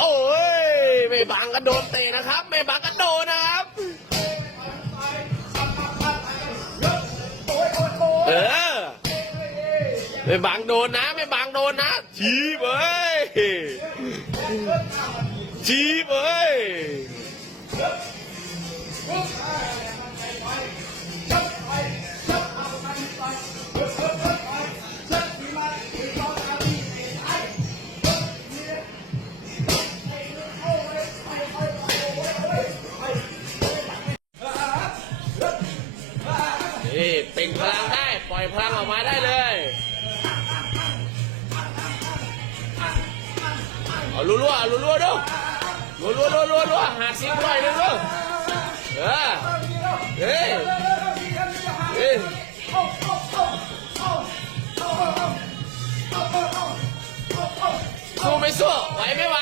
โอ้ยไม่บังก็โดนเตะนะครับไม่บังก็โดนนะครับเออไม่บังโดนนะไม่บังโดนนะชีบเอ้ยชีบเอ้ยนี่เปล่งพลังได้ปล่อยพลังออกมาได้เลยเอารัวๆรัวๆดูรัวๆหาซิงปล่อยเลยดูเฮ้ยสู้ไม่สู้ไหวไม่ไหว